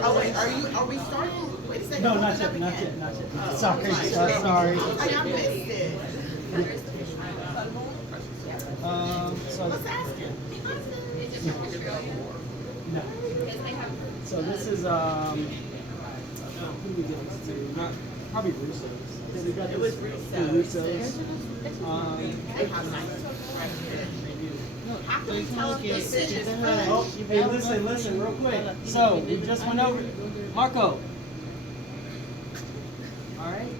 Oh wait, are we starting? Wait a second. No, not yet, not yet, not yet. Sorry, sorry. I missed it. So Let's ask him. no. So this is who do we give this to? Not probably Russo's. It was Russo's. Russo's. How can we tell if this is Oh, hey, listen, real quick. So we just went over Marco. All right.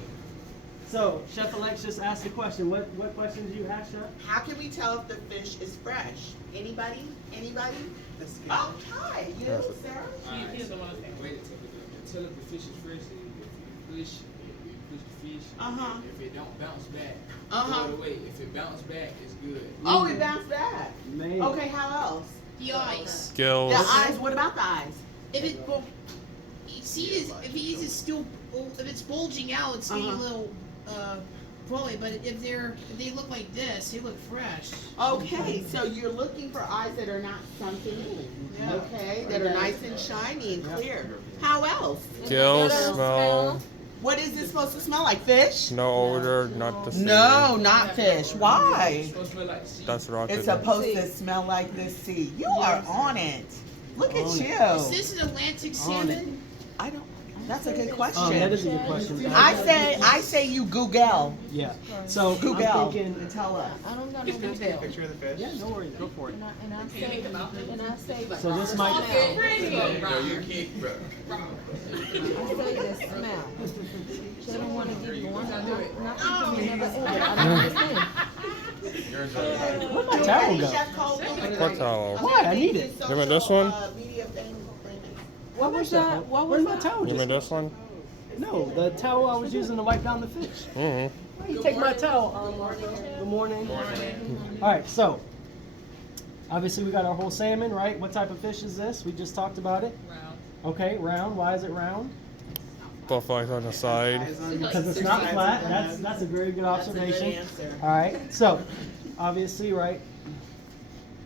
So Chef Alexis asked a question. What question did you ask, Chef? How can we tell if the fish is fresh? Anybody? Anybody? Oh, hi. You, Sarah? He's the one that wait until the fish is fresh. If you push the fish. If it don't bounce back, throw it away. If it bounce back, it's good. Oh, it bounced back. Man. Okay, how else? The eyes. Skills. The eyes. What about the eyes? If it, well, you see, if he is still, if it's bulging out, it's getting a little, probably. But if they look like this, they look fresh. Okay, so you're looking for eyes that are not sunken in. Yeah. Okay, that are nice and shiny and clear. How else? Skills, smell, What is this supposed to smell like? Fish? no odor, not the same. No, not fish. Why? It's supposed to smell like sea. That's rotten. It's supposed to smell like the sea. You are on it. Look at Is you. this an Atlantic On it. salmon? I don't. That's a good question. That is a good question. I say you Google. Yeah. So Google I'm thinking. and tell us. I don't got no detail. Picture of the fish. Yeah, no worries. Go for it. And I say, So this might. No, you can't, bro. I say the smell. They don't want to give you one. Not to me, never order. I don't understand. Where'd my towel go? What towel? Why? I need it. You mean this one? What was that? What Where's was my that? towel? You mean Just this one? no, the towel I was using to wipe down the fish. Mm-hmm. Why you take my towel? Good morning. All right, so obviously we got our whole salmon, right? What type of fish is this? We just talked about it. Round. Okay, round. Why is it round? Buffaloes on the side. Because it's not flat. That's a very good observation. All right, so obviously, right?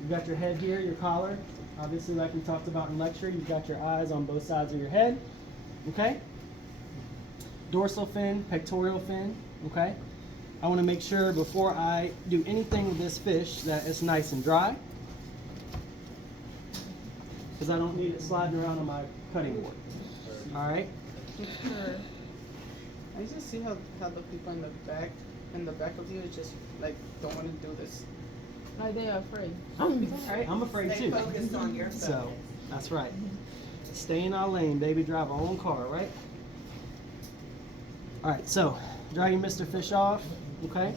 You got your head here, your collar. Obviously, like we talked about in lecture, you've got your eyes on both sides of your head. Okay. Dorsal fin, pectoral fin. Okay. I want to make sure before I do anything with this fish that it's nice and dry, because I don't need it sliding around on my cutting board. All right. I just see how the people in the back of you just like don't want to do this. Like they are afraid. I'm afraid Stay too. focused on your So that's right. Stay in our lane, baby. Drive our own car, right? All right. So dry your Mr. Fish off. Okay.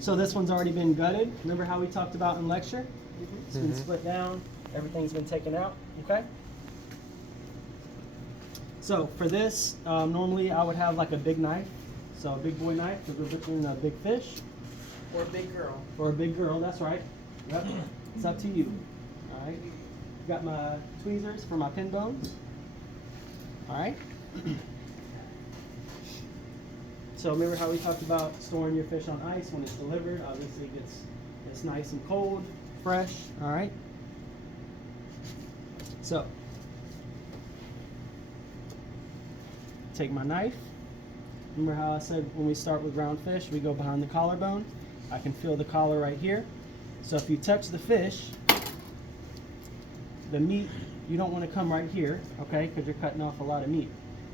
So this one's already been gutted. Remember how we talked about in lecture? It's been split down. Everything's been taken out. Okay. So for this, normally I would have like a big knife. So a big boy knife because we're butchering a big fish. Or big girl. Or a big girl, that's right. Yep. It's up to you. All right. Got my tweezers for my pin bones. All right. So remember how we talked about storing your fish on ice when it's delivered? Obviously, it's nice and cold, fresh. All right. So take my knife. Remember how I said when we start with round fish, we go behind the collarbone? I can feel the collar right here. So if you touch the fish, the meat, you don't want to come right here, okay? Because you're cutting off a lot of meat.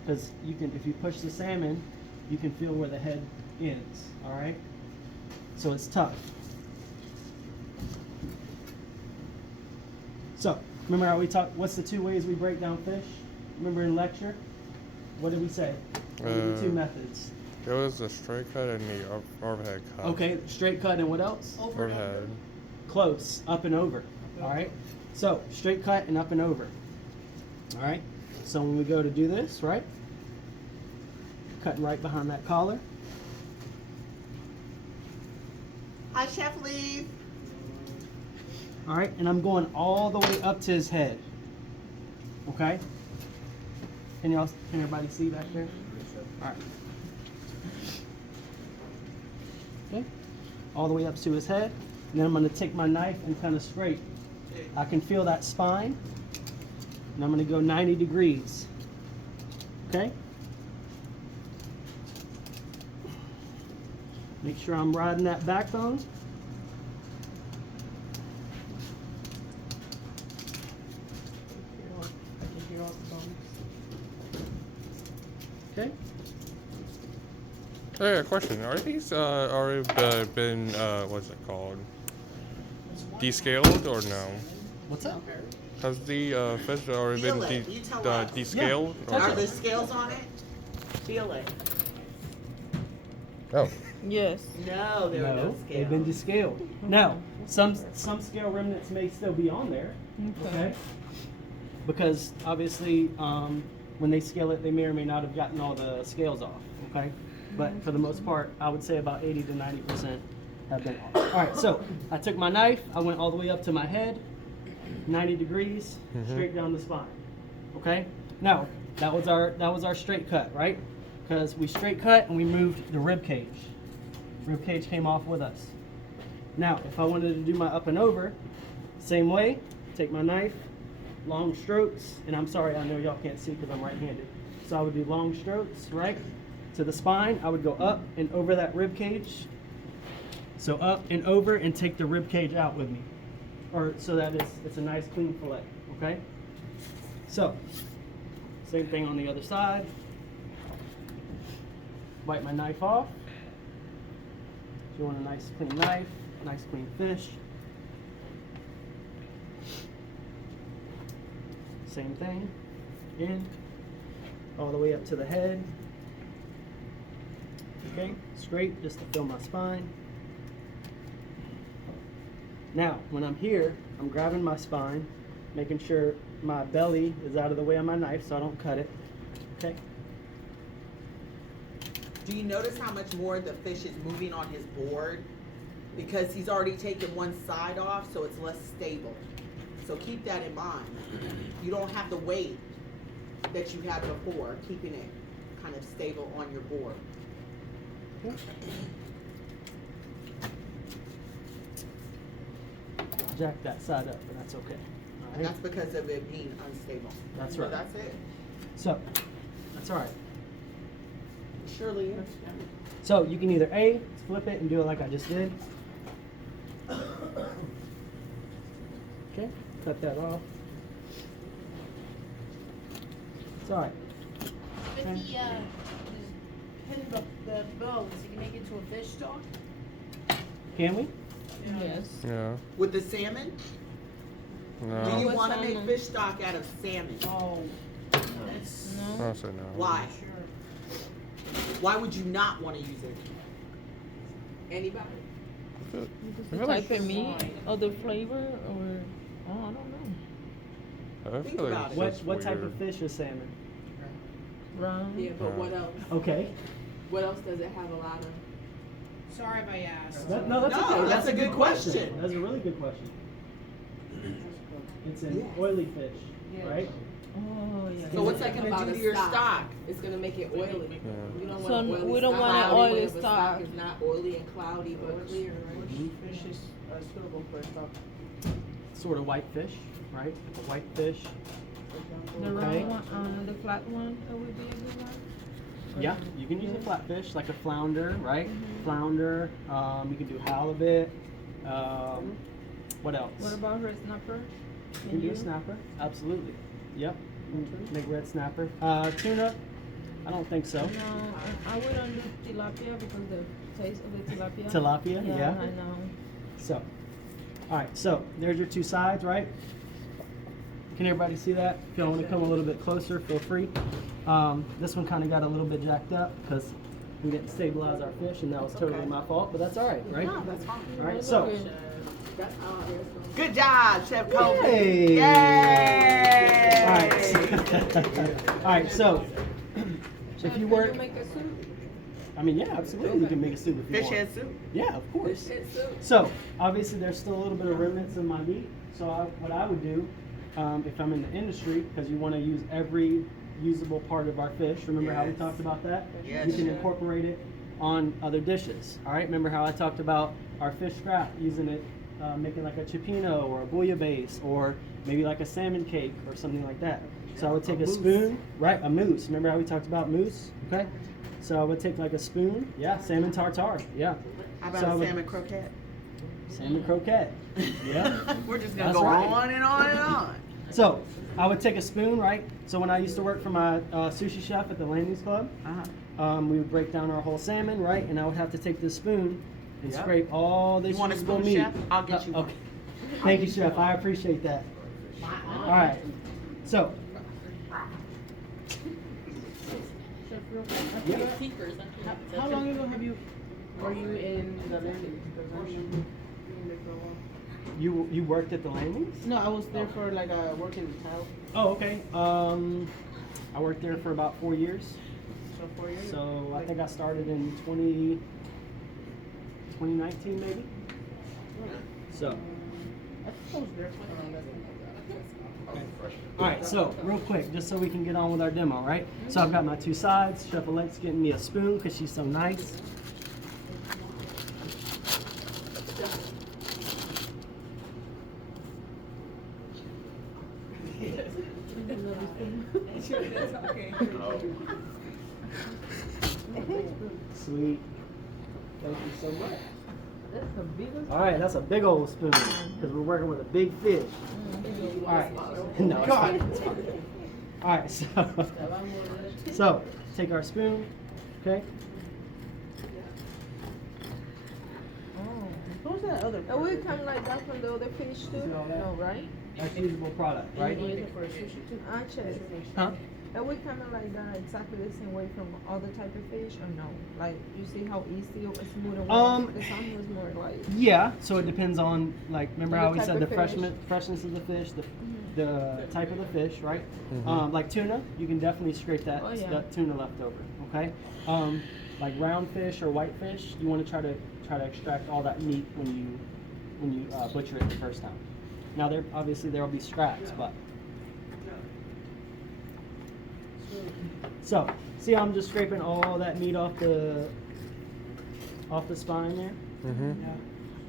Because you can, if you push the salmon, you can feel where the head ends, all right? So it's tough. So remember how we talked, what's the two ways we break down fish? Remember in lecture? What did we say? What are the two methods? It was the straight cut and the overhead cut. Okay, straight cut and what else? Overhead. Close, up and over. All right. So straight cut and up and over. All right. So when we go to do this, right? Cutting right behind that collar. Hi, Chef Lee. All right, and I'm going all the way up to his head. Okay. Can everybody see back there? All right. Okay. all the way up to his head. And then I'm gonna take my knife and kind of scrape. I can feel that spine. And I'm gonna go 90 degrees. Okay? Make sure I'm riding that backbone. I can hear all the bones. Okay? Hey, a question. Are these already been what's it called? Descaled or no? What's up? Has the fish already been Feel it. You tell us. descaled? Yeah. or Are no? there scales on it? Feel it. Oh. Yes. No, there are no No, they've scales. been descaled. Now, some scale remnants may still be on there. Okay? Because obviously, when they scale it, they may or may not have gotten all the scales off. Okay? But for the most part, I would say about 80 to 90% have been off. All right, so I took my knife, I went all the way up to my head, 90 degrees, straight down the spine. Okay? Now, that was our straight cut, right? Because we straight cut and we moved the rib cage. Rib cage came off with us. Now, if I wanted to do my up and over, same way, take my knife, long strokes, and I'm sorry, I know y'all can't see because I'm right-handed. So I would do long strokes, right? To the spine, I would go up and over that rib cage. So up and over and take the rib cage out with me. Or so that it's a nice clean fillet, okay? So, same thing on the other side. Wipe my knife off. If you want a nice clean knife, nice clean fish. Same thing, in, all the way up to the head. Okay, scrape just to fill my spine. Now, when I'm here, I'm grabbing my spine, making sure my belly is out of the way of my knife so I don't cut it. Okay, Do you notice how much more the fish is moving on his board? Because he's already taken one side off, so it's less stable. So keep that in mind. You don't have the weight that you had before, keeping it kind of stable on your board. jack that side up, but that's okay. All And right, that's because of it being unstable. That's So right. that's it. So, that's all right. Surely is. So you can either A, flip it and do it like I just did. Okay, cut that off. It's all right. With the bones, you can make it into a fish stock. Can we? Yes. Yeah. With the salmon? Do No. you With want to make salmon. fish stock out of salmon? Oh, that's No. I'll say no. Why? Why would you not want to use it? Anybody? Because I the feel like- type of meat or the flavor or I don't know. I Think feel like about it's it. just What type weird. of fish is salmon? Brown. Yeah, but what else? Okay. What else does it have a lot of? sorry if I asked. No, that's No, okay. that's a good question. That's a really good question. It's an Yeah. oily fish, Yeah. right? Oh yeah. So what's that Think gonna about do to the your stock. stock? It's gonna make it oily. Yeah. You don't So want oily we don't stock. want an Cloudy oily where the stock. is not oily and cloudy but clear, right? Fish is suitable for stock. Sort of white fish, right? Like a white fish. The Okay. round one, the flat one, that would be a good one. Yeah, you can use a flatfish, like a flounder, right? Mhm. Flounder. You can do halibut. What else? What about red snapper? You can do a snapper. Absolutely. Yep. Make red snapper. Tuna. I don't think so. No, I wouldn't do tilapia because the taste of the tilapia. Tilapia, yeah. I know. So, all right. So there's your two sides, right? Can everybody see that? If y'all want to come a little bit closer, feel free. This one kind of got a little bit jacked up because we didn't stabilize our fish, and that was totally Okay. my fault. But that's all right, right? No, that's fine. All right. So. That's how it is. Good job, Chef Kobe. Yay! Yay! All right. All right. So, if you were, Can you make a soup? I mean, yeah, absolutely, you can make a soup if you Fish want. head soup. Yeah, of course. Fish head soup. So, obviously, there's still a little bit of remnants of my meat. So, what I would do, if I'm in the industry, because you want to use every usable part of our fish. Remember how we Yes. talked about that? Yes. You can incorporate it on other dishes. All right, remember how I talked about our fish scrap, using it, making like a cioppino or a bouillabaisse, or maybe like a salmon cake or something like that. So I would take a spoon, right, a mousse. Remember how we talked about mousse? Okay, so I would take like a spoon, yeah, salmon tartare, yeah. How about So I a would- salmon croquette? Salmon croquette, yeah. We're just gonna That's go right. on and on and on. So I would take a spoon, right? So when I used to work for my sushi chef at the Landings Club, we would break down our whole salmon, right? And I would have to take this spoon and Yep. scrape all this You want a usable spoon, meat. Chef? I'll get you one. Okay. Thank you, Chef. I appreciate that. All right. So. Yeah. How long ago were you in the landing? You worked at the Landings? No, I was there for like a working tile. Oh, okay. I worked there for about 4 years. So 4 years. So I think I started in 2019 maybe. So. I think I was there for around that time. All right, so real quick, just so we can get on with our demo, right? So I've got my two sides. Chef Elect's getting me a spoon because she's so nice. Sweet. Thank you so much. That's the biggest. All right, that's a big old spoon because we're working with a big fish. All right. No, it's fine. It's fine. All right, so take our spoon, okay? What was that other? Are we kind of like that from the other fish too? No, right? That's usable product, right? You use it for sushi too. Actually, Huh? are we kind of like that exactly the same way from other type of fish or no? Like you see how easy or smooth and the salmon is more like. Yeah, so it depends on, like, remember how we type said the of fish. freshness of the fish, the type of the fish, right? Like tuna, you can definitely scrape that, Oh, yeah. that tuna left over, okay? Like round fish or white fish, you want to try to extract all that meat when you butcher it the first time. Now there will be scraps, but so see how I'm just scraping all that meat off the spine there.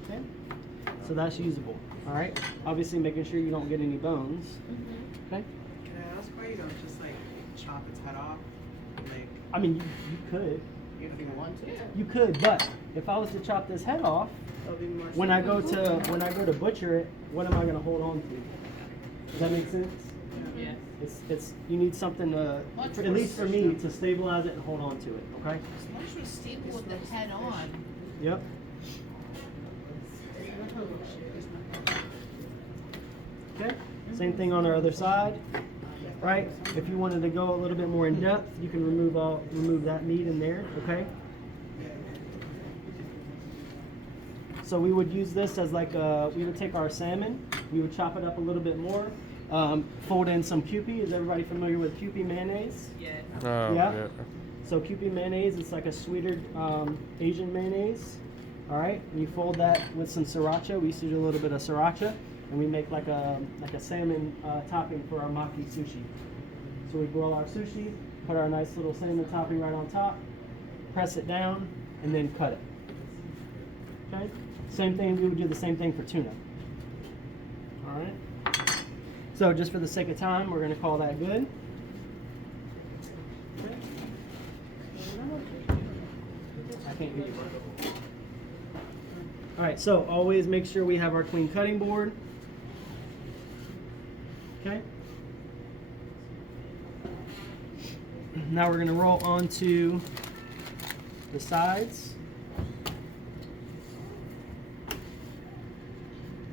Okay. So that's usable. All right. Obviously, making sure you don't get any bones. Okay. Can I ask why you don't just like chop its head off? Like, I mean, you could. If you want to. You could, but if I was to chop this head off, That'll be more. when I go to butcher it, what am I going to hold on to? Does that make sense? Yeah. It's you need something to, at least for me, to stabilize it and hold on to it. Okay. As long as we stable with the head on. Yep. Okay. Same thing on our other side. Right. If you wanted to go a little bit more in depth, you can remove that meat in there. Okay. So we would use this as like we would take our salmon, we would chop it up a little bit more, fold in some Kewpie. Is everybody familiar with Kewpie mayonnaise? Oh, Yeah. yeah. So Kewpie mayonnaise, it's like a sweeter Asian mayonnaise. All right, and you fold that with some sriracha. We used to do a little bit of sriracha, and we make like a salmon topping for our maki sushi. So we broil our sushi, put our nice little salmon topping right on top, press it down, and then cut it. Okay. Same thing. We would do the same thing for tuna. All right. So just for the sake of time, we're going to call that good. Okay. I can't hear you. All right, so always make sure we have our clean cutting board. Okay. Now we're going to roll onto the sides.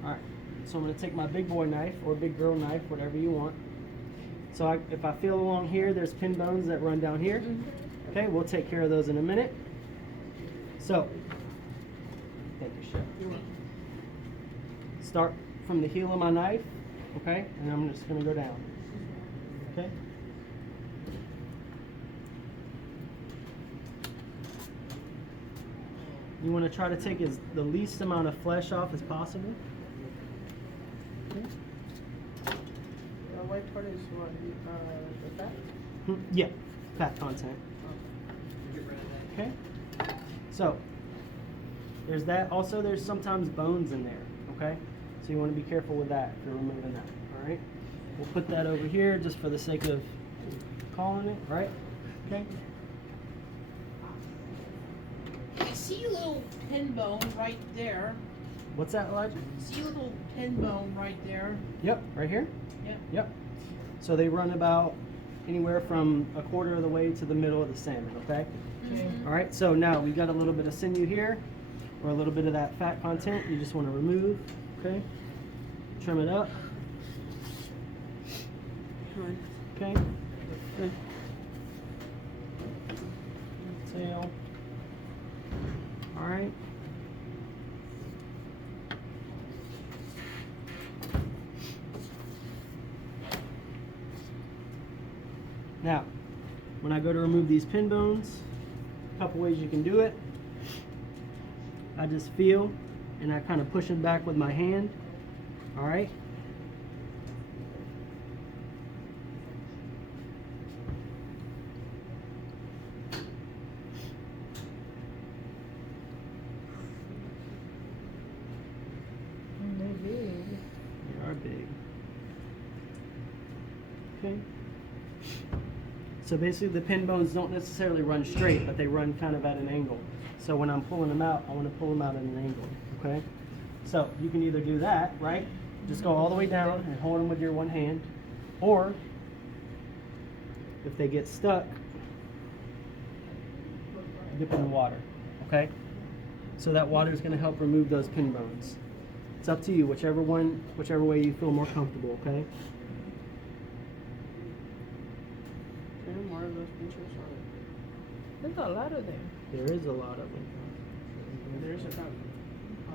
All right, so I'm going to take my big boy knife or big girl knife, whatever you want. So if I feel along here, there's pin bones that run down here. Okay, we'll take care of those in a minute. So, thank you, Chef. Start from the heel of my knife, okay, and I'm just going to go down. Okay. You want to try to take the least amount of flesh off as possible. Okay. The white part is what? The fat? Yeah, fat content. Okay. So there's that. Also, there's sometimes bones in there. Okay, so you want to be careful with that if you're removing that. All right, we'll put that over here just for the sake of calling it. Right? Okay. I see a little pin bone right there. What's that, Elijah? See a little pin bone right there. Yep, right here. Yep. Yep. So they run about anywhere from a quarter of the way to the middle of the salmon. Okay. Mhm. All right. So now we've got a little bit of sinew here, or a little bit of that fat content. You just want to remove. Okay. Trim it up. Okay. Good. Tail. All right. Now, when I go to remove these pin bones, a couple ways you can do it. I just feel and I kind of push them back with my hand. All right. They're big. They are big. Okay. So basically the pin bones don't necessarily run straight, but they run kind of at an angle. So when I'm pulling them out, I want to pull them out at an angle, okay? So you can either do that, right? Just go all the way down and hold them with your one hand. Or if they get stuck, dip in the water, okay? So that water is going to help remove those pin bones. It's up to you, whichever way you feel more comfortable, okay? Any more of those pictures? There's a lot of them. There is a lot of them. There's a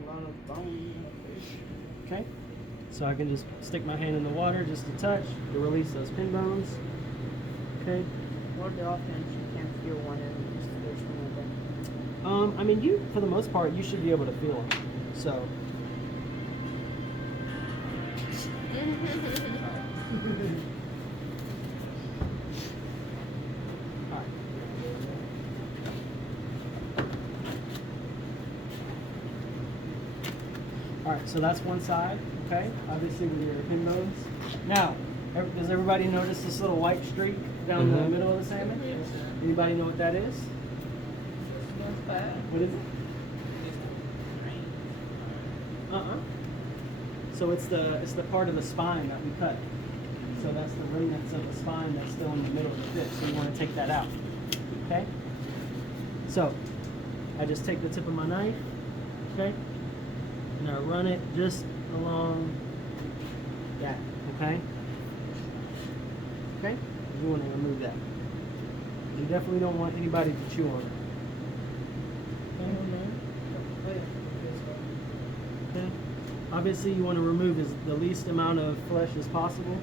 lot of bone in the fish. Okay? So I can just stick my hand in the water just to touch to release those pin bones. Okay? What the offense you can't feel one and there's one of them. I mean, you, for the most part, you should be able to feel them. So. All right. All right, so that's one side, okay? Obviously with your pin bones. Now, does everybody notice this little white streak down the middle of the salmon? Anybody know what that is? That's bad. What is it? So it's the part of the spine that we cut. So that's the remnants of the spine that's still in the middle of the fish. So you want to take that out. Okay? So I just take the tip of my knife, okay? And I run it just along that, okay? Okay? You want to remove that. You definitely don't want anybody to chew on it. Okay? Obviously, you want to remove the least amount of flesh as possible.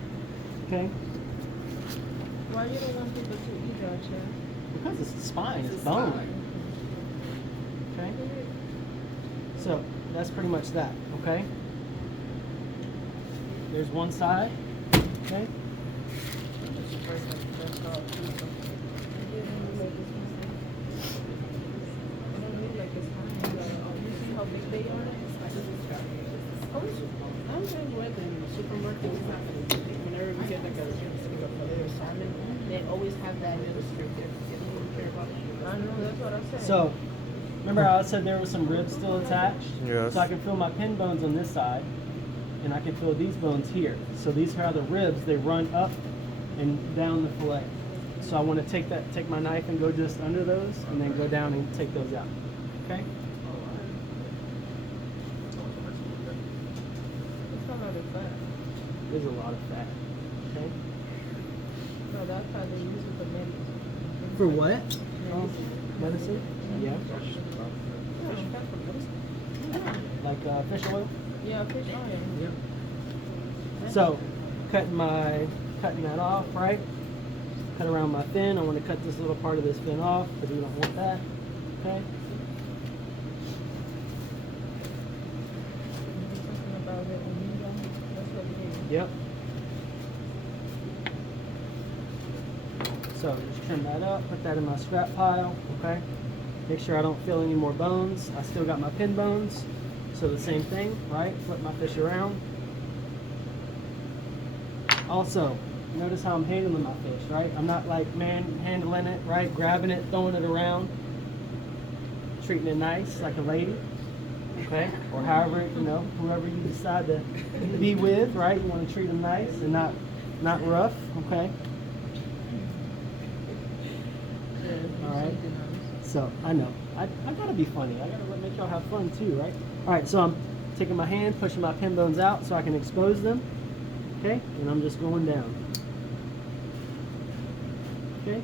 Okay? Why you don't want people to eat that, Chad? Because it's the spine, it's bone. Okay? So, that's pretty much that. Okay? There's one side. Okay? I'm just with in the supermarket. Whenever we get like a fillet of salmon, they always have that little strip there. I know, that's what I said. So, remember how I said there was some ribs still attached? Yes. So I can feel my pin bones on this side, and I can feel these bones here. So these are the ribs, they run up and down the fillet. So I want to take my knife and go just under those, and then go down and take those out. Okay? It's not really fat. There's a lot of fat. Okay? No, that's how they use it for medicine. For what? Medicine? Yeah. Like fish oil? Yeah, fish oil. Yep. So, cutting that off, right? Cut around my fin. I want to cut this little part of this fin off because we don't want that. Okay? Something about it when you don't. That's what it is. Yep. So just trim that up, put that in my scrap pile, okay? Make sure I don't feel any more bones. I still got my pin bones. So the same thing, right? Flip my fish around. Also, notice how I'm handling my fish, right? I'm not like handling it, right? Grabbing it, throwing it around. Treating it nice, like a lady. Okay? Or however, whoever you decide to be with, right? You want to treat them nice and not rough, okay? All right. So I know I gotta be funny. I gotta make y'all have fun too, right? All right. So I'm taking my hand, pushing my pin bones out so I can expose them. Okay, and I'm just going down. Okay.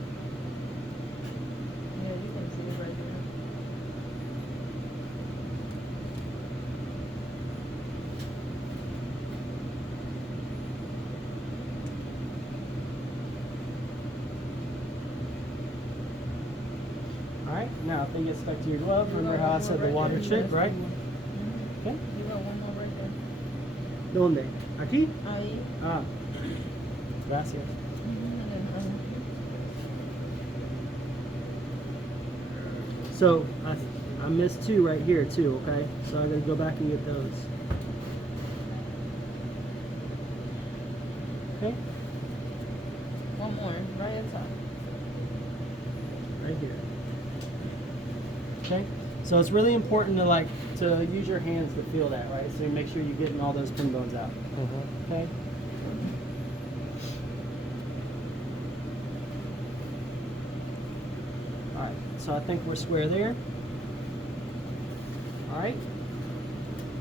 Yeah, you can see it right there. All right. Now, if they get stuck to your glove, remember how I said the water trick, right? Okay. You got one more right there. ¿Dónde? Aquí? Ahí. Ah. Gracias. And then, So I missed two right here too. Okay. So I gotta go back and get those. Okay. one more, right inside. Right here. Okay, so it's really important to use your hands to feel that, right? So you make sure you're getting all those pin bones out. Okay. All right, so I think we're square there. All right.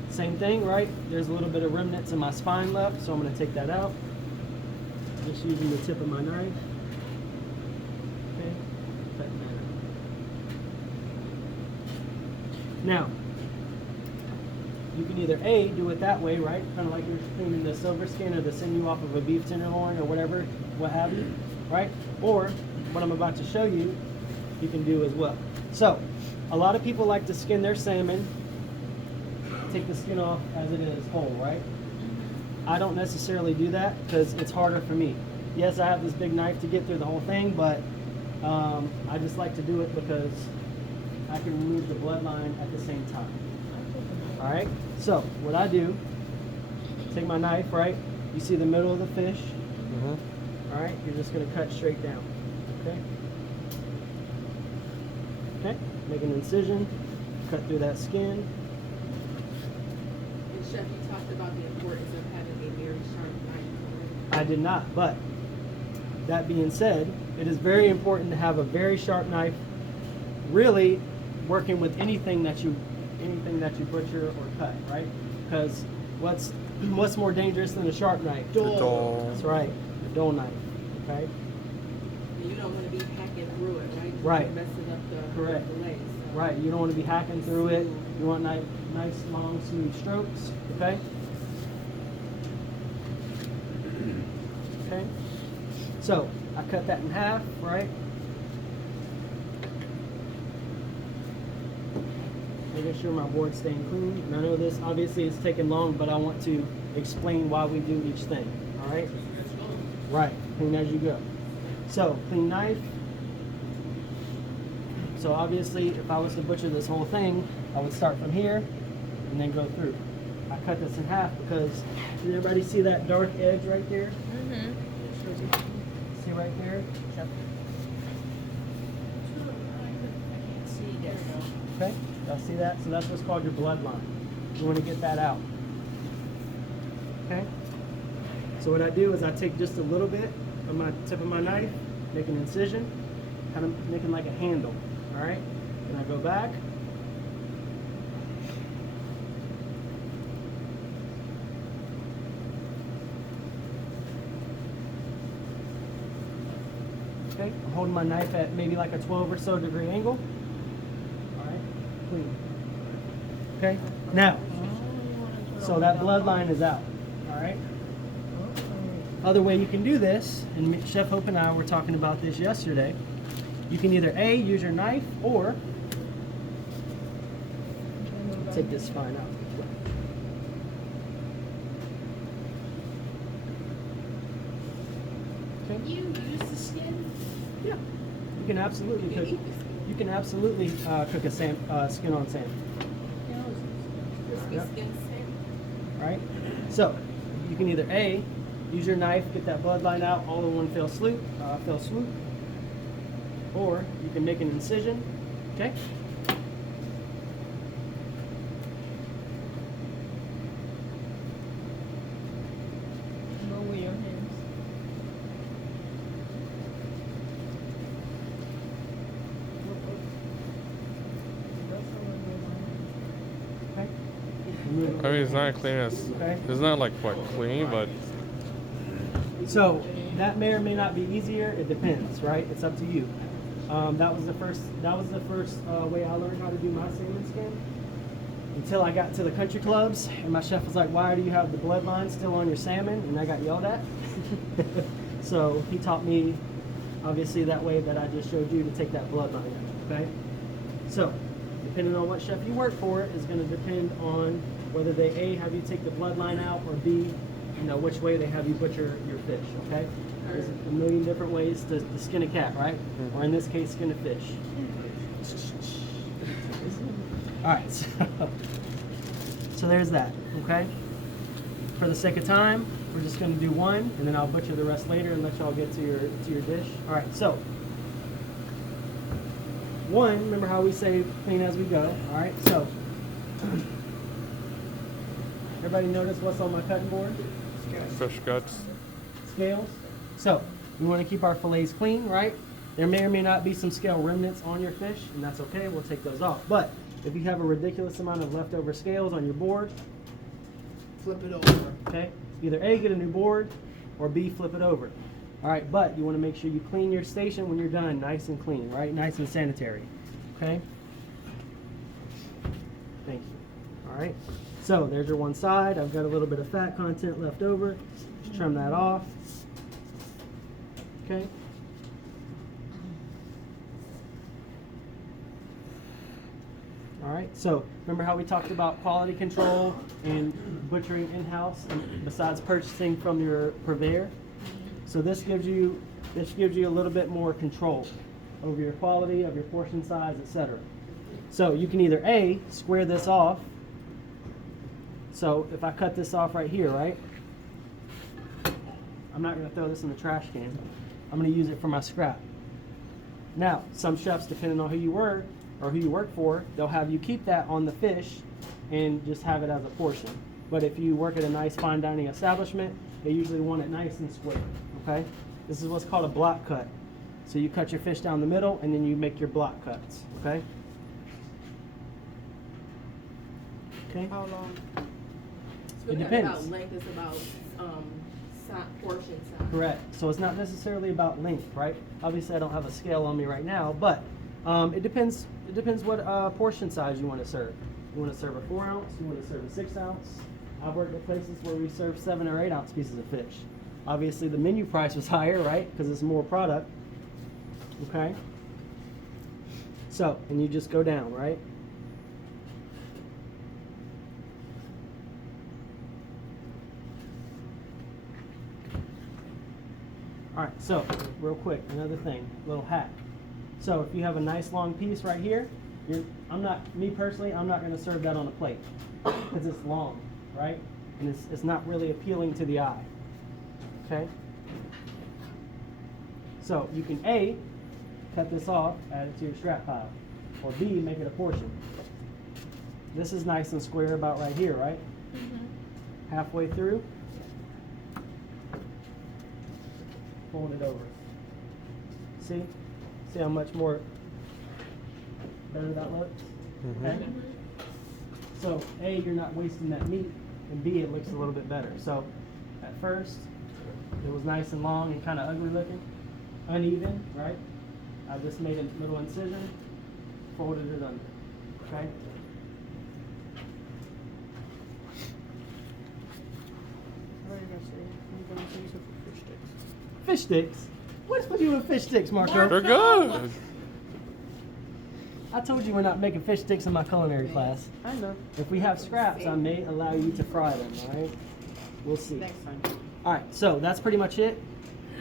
Same thing, right? There's a little bit of remnants in my spine left, so I'm going to take that out. Just using the tip of my knife. Okay. Cut that out. Now, you can either A, do it that way, right? Kind of like you're cleaning the silver skin or the sinew off of a beef tenderloin or whatever, what have you, right? Or, what I'm about to show you, you can do as well. So, a lot of people like to skin their salmon, take the skin off as it is whole, right? I don't necessarily do that because it's harder for me. Yes, I have this big knife to get through the whole thing, but I just like to do it because I can remove the bloodline at the same time. All right, so what I do, take my knife, right? You see the middle of the fish. All right, you're just gonna cut straight down, okay? Okay, make an incision, cut through that skin. And Chef, you talked about the importance of having a very sharp knife. I did not, but that being said, it is very important to have a very sharp knife. Really, working with anything that you butcher or cut, right? Because what's more dangerous than a sharp knife? Dull. That's right, a dull knife. Okay. And you don't want to be hacking through it, right? Right. Messing up the Correct. the legs. So. Right. You don't want to be hacking through it. You want nice, long, smooth strokes. Okay. Okay. So I cut that in half, right? Making sure my board's staying clean. And I know this obviously is taking long, but I want to explain why we do each thing. All right? Right. Clean as you go. So, clean knife. So obviously, if I was to butcher this whole thing, I would start from here and then go through. I cut this in half because, did everybody see that dark edge right there? See right there? Okay, y'all see that? So that's what's called your bloodline. You want to get that out. Okay? So what I do is I take just a little bit of my tip of my knife, make an incision, kind of making like a handle. All right? And I go back. Okay, I'm holding my knife at maybe like a 12 or so degree angle. All right, clean. Okay, now, so that bloodline is out. All right. Other way you can do this, and Chef Hope and I were talking about this yesterday. You can either A, use your knife, or take this spine out. Can you use the skin? Yeah, you can absolutely. You can absolutely cook a skin on salmon. Yep. Right? So, you can either A, use your knife, get that bloodline out all in one fell swoop, or you can make an incision, okay? Lower your hands. Okay. Remove it. I mean, it's not clean as. Okay. It's not like quite clean, but So that may or may not be easier. It depends, right? It's up to you. That was the first way I learned how to do my salmon skin. Until I got to the country clubs, and my chef was like, "Why do you have the bloodline still on your salmon?" And I got yelled at. So he taught me, obviously, that way that I just showed you to take that bloodline out. Okay. So, depending on what chef you work for, is going to depend on whether they A, have you take the bloodline out, or B, which way they have you butcher your fish, okay? There's a million different ways to skin a cat, right? Or in this case, skin a fish. All right, so there's that, okay? For the sake of time, we're just gonna do one, and then I'll butcher the rest later and let y'all get to your dish. All right, so one, remember how we say clean as we go, all right? So everybody notice what's on my cutting board? fish guts. Scales. So we want to keep our fillets clean, right? There may or may not be some scale remnants on your fish, and that's okay. We'll take those off. But if you have a ridiculous amount of leftover scales on your board, Flip it over. okay, either A, get a new board, or B, flip it over. All right, but you want to make sure you clean your station when you're done, nice and clean, right? Nice and sanitary, okay? Thank you. All right, so there's your one side. I've got a little bit of fat content left over. Just trim that off. Okay. All right, so remember how we talked about quality control and butchering in-house besides purchasing from your purveyor? So this gives you a little bit more control over your quality, of your portion size, etc. So you can either A, square this off. So if I cut this off right here, right? I'm not going to throw this in the trash can. I'm going to use it for my scrap. Now, some chefs, depending on who you were or who you work for, they'll have you keep that on the fish and just have it as a portion. But if you work at a nice fine dining establishment, they usually want it nice and square, okay? This is what's called a block cut. So you cut your fish down the middle and then you make your block cuts, okay? Okay? How long? It depends. About length, it's about portion size. Correct. So it's not necessarily about length, right? Obviously, I don't have a scale on me right now, but it depends. It depends what portion size you want to serve. You want to serve a 4 ounce? You want to serve a 6 ounce? I've worked at places where we serve 7 or 8 ounce pieces of fish. Obviously, the menu price was higher, right? Because it's more product. Okay. So, and you just go down, right? All right, so real quick, another thing, little hack. So if you have a nice long piece right here, me personally, I'm not going to serve that on a plate because it's long, right? And it's not really appealing to the eye. Okay. So you can A, cut this off, add it to your strap pile, or B, make it a portion. This is nice and square about right here, right? Mm-hmm. Halfway through. Fold it over. See how much more better that looks? Okay? So A, you're not wasting that meat, and B, it looks a little bit better. So at first, it was nice and long and kind of ugly looking, uneven, right? I just made a little incision, folded it under, okay? Fish sticks? What's with you with fish sticks, Marco? They're good. I told you we're not making fish sticks in my culinary class. I know. If we have scraps, I may allow you to fry them, all right? We'll see. Next time. All right, so that's pretty much it.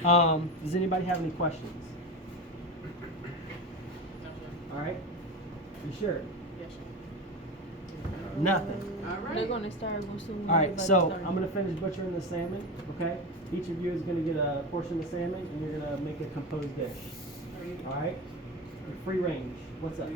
Does anybody have any questions? All Alright? You sure? Yes, sir. Nothing. They're gonna start real soon. Alright, Everybody so start. I'm gonna finish butchering the salmon, okay? Each of you is gonna get a portion of salmon and you're gonna make a composed dish. Alright? Free range. What's up?